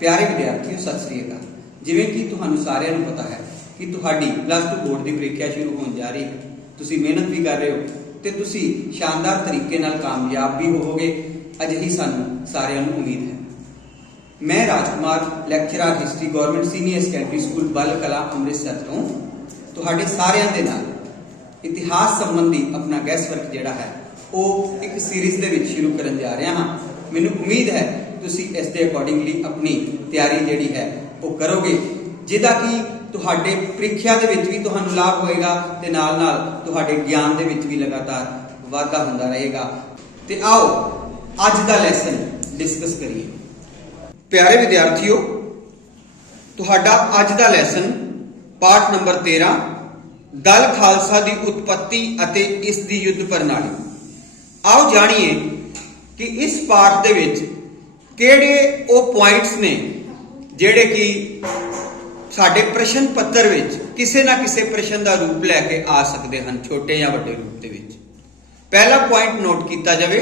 ਪਿਆਰੇ ਵਿਦਿਆਰਥੀਓ, ਸਤਿ ਸ੍ਰੀ ਅਕਾਲ। ਜਿਵੇਂ ਕਿ ਤੁਹਾਨੂੰ ਸਾਰਿਆਂ ਨੂੰ ਪਤਾ ਹੈ ਕਿ ਤੁਹਾਡੀ ਪਲੱਸ 2 ਬੋਰਡ ਦੀ ਪ੍ਰੀਖਿਆ ਸ਼ੁਰੂ ਹੋਣ ਜਾ ਰਹੀ ਹੈ। ਤੁਸੀਂ ਮਿਹਨਤ ਵੀ ਕਰ ਰਹੇ ਹੋ ਤੇ ਤੁਸੀਂ ਸ਼ਾਨਦਾਰ ਤਰੀਕੇ ਨਾਲ ਕਾਮਯਾਬ ਵੀ ਹੋਵੋਗੇ ਅਜਿਹੀ ਸਾਨੂੰ ਸਾਰਿਆਂ ਨੂੰ ਉਮੀਦ ਹੈ। ਮੈਂ Rajkumar lecturer history government senior secondary school Bal Kala, Amritsar ਤੋਂ ਤੁਹਾਡੇ ਸਾਰਿਆਂ ਦੇ ਨਾਲ ਇਤਿਹਾਸ ਸੰਬੰਧੀ ਆਪਣਾ ਗੈਸ ਵਰਕ ਜਿਹੜਾ ਹੈ, ਉਹ ਇੱਕ ਸੀਰੀਜ਼ ਦੇ ਵਿੱਚ ਸ਼ੁਰੂ ਕਰਨ ਜਾ ਰਿਹਾ ਹਾਂ। ਮੈਨੂੰ ਉਮੀਦ ਹੈ ਤੁਸੀਂ ਇਸ ਦੇ ਅਕੋਰਡਿੰਗਲੀ ਆਪਣੀ ਤਿਆਰੀ ਜਿਹੜੀ ਹੈ ਉਹ ਕਰੋਗੇ। ਜਿਹਦਾ ਕਿ ਤੁਹਾਡੇ ਪ੍ਰੀਖਿਆ ਦੇ ਵਿੱਚ ਵੀ ਤੁਹਾਨੂੰ ਲਾਭ ਹੋਏਗਾ ਤੇ ਨਾਲ ਨਾਲ ਤੁਹਾਡੇ ਗਿਆਨ ਦੇ ਵਿੱਚ ਵੀ ਲਗਾਤਾਰ ਵਾਧਾ ਹੁੰਦਾ ਰਹੇਗਾ। ਤੇ ਆਓ ਅੱਜ ਦਾ ਲੈਸਨ ਡਿਸਕਸ ਕਰੀਏ। ਪਿਆਰੇ ਵਿਦਿਆਰਥੀਓ, ਤੁਹਾਡਾ ਅੱਜ ਦਾ ਲੈਸਨ ਪਾਠ ਨੰਬਰ 13 ਦਲ ਖਾਲਸਾ ਦੀ ਉਤਪਤੀ ਅਤੇ ਇਸ ਦੀ ਯੁੱਧ ਪ੍ਰਣਾਲੀ। ਆਓ ਜਾਣੀਏ ਕਿ ਇਸ ਪਾਠ ਦੇ ਵਿੱਚ ਕਿਹੜੇ ਉਹ ਪੁਆਇੰਟਸ ਨੇ ਜਿਹੜੇ ਕਿ ਸਾਡੇ ਪ੍ਰਸ਼ਨ ਪੱਤਰ ਵਿੱਚ ਕਿਸੇ ਨਾ ਕਿਸੇ ਪ੍ਰਸ਼ਨ ਦਾ ਰੂਪ ਲੈ ਕੇ ਆ ਸਕਦੇ ਹਨ, ਛੋਟੇ ਜਾਂ ਵੱਡੇ ਰੂਪ ਦੇ ਵਿੱਚ। ਪਹਿਲਾ ਪੁਆਇੰਟ ਨੋਟ ਕੀਤਾ ਜਾਵੇ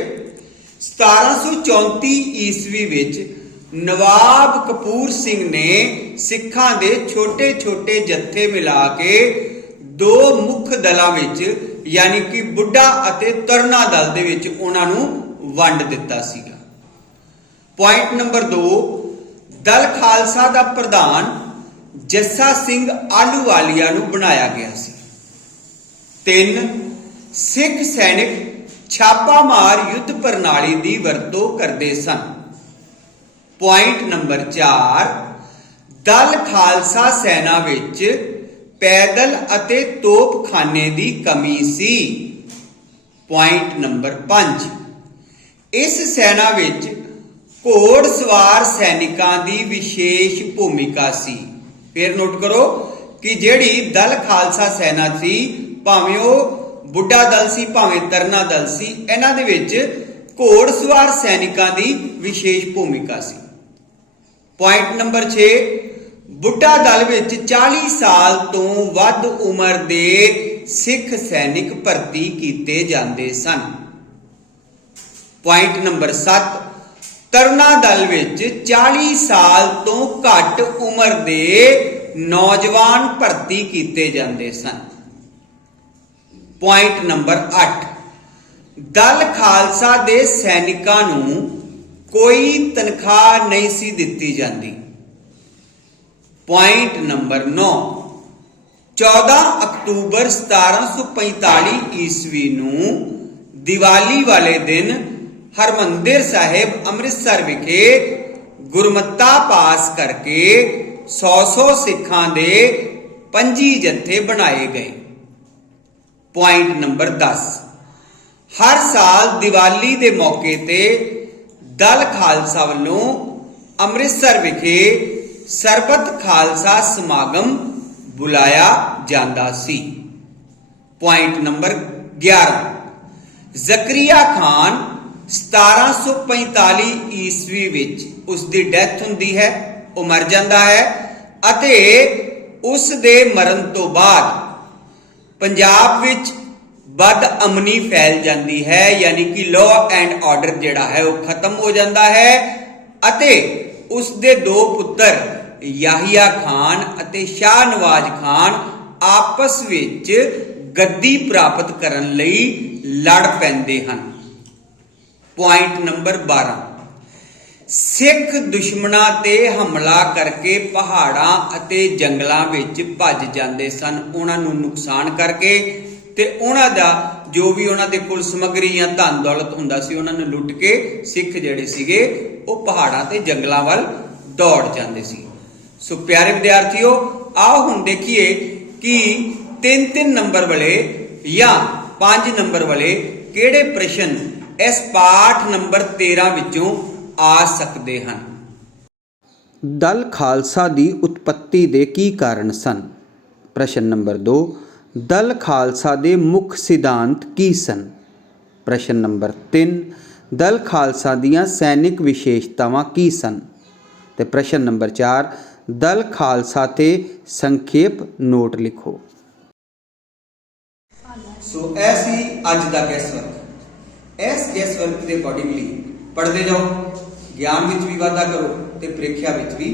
1734 ਈਸਵੀ ਵਿੱਚ ਨਵਾਬ ਕਪੂਰ ਸਿੰਘ ਨੇ ਸਿੱਖਾਂ ਦੇ ਛੋਟੇ-ਛੋਟੇ ਜੱਥੇ ਮਿਲਾ ਕੇ ਦੋ ਮੁੱਖ ਦਲਾਂ ਵਿੱਚ, ਯਾਨੀ ਕਿ ਬੁੱਢਾ ਅਤੇ ਤਰਨਾ ਦਲ ਦੇ ਵਿੱਚ ਉਹਨਾਂ ਨੂੰ ਵੰਡ ਦਿੱਤਾ ਸੀਗਾ। ਪੁਆਇੰਟ ਨੰਬਰ 2 ਦਲ ਖਾਲਸਾ ਦਾ ਪ੍ਰਧਾਨ ਜੱਸਾ ਸਿੰਘ ਆਲੂਵਾਲੀਆ ਨੂੰ ਬਣਾਇਆ ਗਿਆ ਸੀ। 3 ਸਿੱਖ ਸੈਨਿਕ ਛਾਪਾਮਾਰ ਯੁੱਧ ਪ੍ਰਣਾਲੀ ਦੀ ਵਰਤੋਂ ਕਰਦੇ ਸਨ। ਪੁਆਇੰਟ ਨੰਬਰ 4 ਦਲ ਖਾਲਸਾ ਸੈਨਾ ਵਿੱਚ ਪੈਦਲ ਅਤੇ ਤੋਪਖਾਨੇ ਦੀ ਕਮੀ ਸੀ। ਪੁਆਇੰਟ ਨੰਬਰ 5 ਇਸ ਸੈਨਾ ਵਿੱਚ ਘੋੜ ਸਵਾਰ ਸੈਨਿਕਾਂ ਦੀ ਵਿਸ਼ੇਸ਼ ਭੂਮਿਕਾ ਸੀ। ਫਿਰ ਨੋਟ ਕਰੋ ਕਿ ਜਿਹੜੀ ਦਲ ਖਾਲਸਾ ਸੈਨਾ ਸੀ, ਭਾਵੇਂ ਉਹ ਬੁੱਢਾ ਦਲ ਸੀ, ਭਾਵੇਂ ਤਰਨਾ ਦਲ ਸੀ, ਇਹਨਾਂ ਦੇ ਵਿੱਚ ਘੋੜ ਸਵਾਰ ਸੈਨਿਕਾਂ ਦੀ ਵਿਸ਼ੇਸ਼ ਭੂਮਿਕਾ ਸੀ। ਪੁਆਇੰਟ ਨੰਬਰ 6 ਬੁੱਢਾ ਦਲ ਵਿੱਚ 40 ਸਾਲ ਤੋਂ ਵੱਧ ਉਮਰ ਦੇ ਸਿੱਖ ਸੈਨਿਕ ਭਰਤੀ ਕੀਤੇ ਜਾਂਦੇ ਸਨ। ਪੁਆਇੰਟ ਨੰਬਰ 7 ਤਰਨਾ ਦਲ ਵਿੱਚ 40 ਸਾਲ ਤੋਂ ਘੱਟ ਉਮਰ ਦੇ ਨੌਜਵਾਨ ਭਰਤੀ ਕੀਤੇ ਜਾਂਦੇ ਸਨ। ਪੁਆਇੰਟ ਨੰਬਰ 8 ਦਲ ਖਾਲਸਾ ਦੇ ਸੈਨਿਕਾਂ ਨੂੰ ਕੋਈ ਤਨਖਾਹ ਨਹੀਂ ਸੀ ਦਿੱਤੀ ਜਾਂਦੀ। ਪੁਆਇੰਟ ਨੰਬਰ 9 14 ਅਕਤੂਬਰ 1745 ਈਸਵੀ ਨੂੰ ਦੀਵਾਲੀ ਵਾਲੇ ਦਿਨ ਹਰਮੰਦਰ ਸਾਹਿਬ ਅੰਮ੍ਰਿਤਸਰ ਵਿਖੇ ਗੁਰਮੱਤਾ ਪਾਸ ਕਰਕੇ 100-100 ਸਿੱਖਾਂ ਦੇ ਪੰਜੀ ਜੱਥੇ ਬਣਾਏ ਗਏ। ਪੁਆਇੰਟ ਨੰਬਰ 10 ਹਰ ਸਾਲ ਦੀਵਾਲੀ ਦੇ ਮੌਕੇ ਤੇ ਦਲ ਖਾਲਸਾ ਵੱਲੋਂ ਅੰਮ੍ਰਿਤਸਰ ਵਿਖੇ ਸਰਬਤ ਖਾਲਸਾ ਸਮਾਗਮ ਬੁਲਾਇਆ ਜਾਂਦਾ ਸੀ। ਪੁਆਇੰਟ ਨੰਬਰ 11 ਜ਼ਕਰੀਆ ਖਾਨ 1745 ਈਸਵੀ ਵਿੱਚ ਉਸ ਦੀ ਡੈਥ ਹੁੰਦੀ ਹੈ, ਉਹ ਮਰ ਜਾਂਦਾ ਹੈ ਅਤੇ ਉਸ ਦੇ ਮਰਨ ਤੋਂ ਬਾਅਦ ਪੰਜਾਬ ਵਿੱਚ ਬਦ ਅਮਨੀ ਫੈਲ ਜਾਂਦੀ ਹੈ, ਯਾਨੀ ਕਿ ਲਾਅ ਐਂਡ ਆਰਡਰ ਜਿਹੜਾ ਹੈ, ਉਹ ਖਤਮ ਹੋ ਜਾਂਦਾ ਹੈ ਅਤੇ ਉਸ ਦੇ ਦੋ ਪੁੱਤਰ ਯਾਹੀਆ ਖਾਨ ਅਤੇ ਸ਼ਾਹ ਨਵਾਜ਼ ਖਾਨ ਆਪਸ ਵਿੱਚ ਗੱਦੀ ਪ੍ਰਾਪਤ ਕਰਨ ਲਈ ਲੜ ਪੈਂਦੇ ਹਨ। ਪੁਆਇੰਟ ਨੰਬਰ 12 ਸਿੱਖ ਦੁਸ਼ਮਣਾਂ ਤੇ ਹਮਲਾ ਕਰਕੇ ਪਹਾੜਾਂ ਅਤੇ ਜੰਗਲਾਂ ਵਿੱਚ ਭੱਜ ਜਾਂਦੇ ਸਨ। ਉਹਨਾਂ ਨੂੰ ਨੁਕਸਾਨ ਕਰਕੇ ਤੇ ਉਹਨਾਂ ਦਾ ਜੋ ਵੀ ਉਹਨਾਂ ਦੇ ਕੋਲ ਸਮੱਗਰੀ ਜਾਂ ਧਨ ਦੌਲਤ ਹੁੰਦਾ ਸੀ, ਉਹਨਾਂ ਨੂੰ ਲੁੱਟ ਕੇ ਸਿੱਖ ਜਿਹੜੇ ਸੀਗੇ, ਉਹ ਪਹਾੜਾਂ ਤੇ ਜੰਗਲਾਂ ਵੱਲ ਦੌੜ ਜਾਂਦੇ ਸੀ। ਸੋ ਪਿਆਰੇ ਵਿਦਿਆਰਥੀਓ, ਆਓ ਹੁਣ ਦੇਖੀਏ ਕਿ 3-3 ਨੰਬਰ ਵਾਲੇ ਜਾਂ 5 ਨੰਬਰ ਵਾਲੇ ਕਿਹੜੇ ਪ੍ਰਸ਼ਨ ਇਸ ਪਾਠ ਨੰਬਰ 13 ਵਿੱਚੋਂ ਆ ਸਕਦੇ ਹਨ। ਦਲ ਖਾਲਸਾ ਦੀ ਉਤਪਤੀ ਦੇ ਕੀ ਕਾਰਨ ਸਨ? ਪ੍ਰਸ਼ਨ ਨੰਬਰ 2 ਦਲ ਖਾਲਸਾ ਦੇ ਮੁੱਖ ਸਿਧਾਂਤ ਕੀ ਸਨ? ਪ੍ਰਸ਼ਨ ਨੰਬਰ 3 ਦਲ ਖਾਲਸਾ ਦੀਆਂ ਸੈਨਿਕ ਵਿਸ਼ੇਸ਼ਤਾਵਾਂ ਕੀ ਸਨ? ਤੇ ਪ੍ਰਸ਼ਨ ਨੰਬਰ 4 ਦਲ ਖਾਲਸਾ ਤੇ ਸੰਖੇਪ ਨੋਟ ਲਿਖੋ। ਸੋ ਇਹ ਸੀ ਅੱਜ ਦਾ ਗੈਸ ਵਰਕ ਇਸ ਵਰਕ ਦੇ ਅਕੋਰਡਿੰਗਲੀ ਪੜ੍ਹਦੇ ਜਾਓ, ਗਿਆਨ ਵਿੱਚ ਵੀ ਵਾਧਾ ਕਰੋ ਤੇ ਪ੍ਰੀਖਿਆ ਵਿੱਚ ਵੀ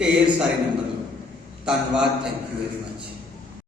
ਢੇਰ ਸਾਰੇ ਨੰਬਰ ਲਓ। ਧੰਨਵਾਦ ਥੈਂਕ ਯੂ ਵੈਰੀ ਮਚ